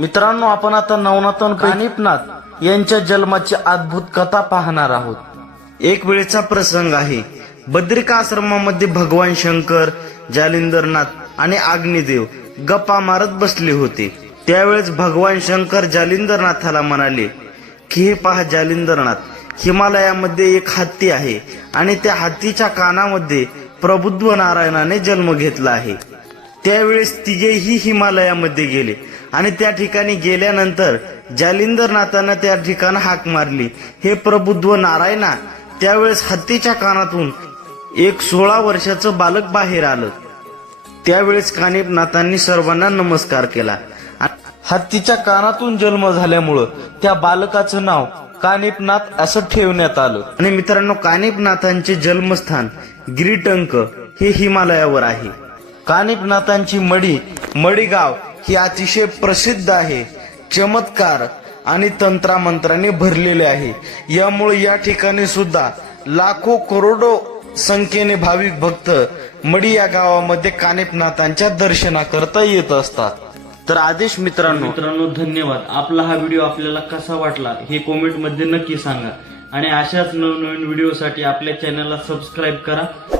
मित्रांनो आपण आता नवनाथन कानिपनाथ यांच्या जन्माची अद्भुत कथा पाहणार आहोत. एक वेळेचा प्रसंग आहे. बद्रिका आश्रमामध्ये भगवान शंकर जालिंदरनाथ आणि अग्निदेव गप्पा मारत बसले होते. त्यावेळेस भगवान शंकर जालिंदरनाथाला म्हणाले की हे पहा जालिंदरनाथ हिमालयामध्ये एक हत्ती आहे आणि त्या हत्तीच्या कानामध्ये प्रबुद्ध नारायणाने जन्म घेतला आहे. त्यावेळेस तिघेही हिमालयामध्ये गेले. आणि त्या ठिकाणी गेल्यानंतर जालिंदरनाथानं त्या ठिकाणी हाक मारली. हे प्रबुद्ध नारायणा त्यावेळेस हत्तीच्या कानातून एक सोळा वर्षाचं बालक बाहेर आलं. त्यावेळेस कानिपनाथांनी सर्वांना नमस्कार केला. हत्तीच्या कानातून जन्म झाल्यामुळं त्या बालकाचं नाव कानिपनाथ असं ठेवण्यात आलं. आणि मित्रांनो कानिपनाथांचे जन्मस्थान गिरिटंक हे हिमालयावर आहे. कानिपनाथांची मडी मडीगाव ही अतिशय प्रसिद्ध आहे चमत्कार आणि तंत्रामंत्राने भरलेले आहे. यामुळे या ठिकाणी सुद्धा लाखो करोडो संख्येने भाविक भक्त मडी या गावामध्ये कानिपनाथांच्या दर्शनाकरता येत असतात. तर आदेश मित्रांनो. मित्रांनो धन्यवाद. आपला हा व्हिडिओ आपल्याला कसा वाटला हे कॉमेंटमध्ये नक्की सांगा. आणि अशाच नवनवीन व्हिडिओसाठी आपल्या चॅनलला सबस्क्राईब करा.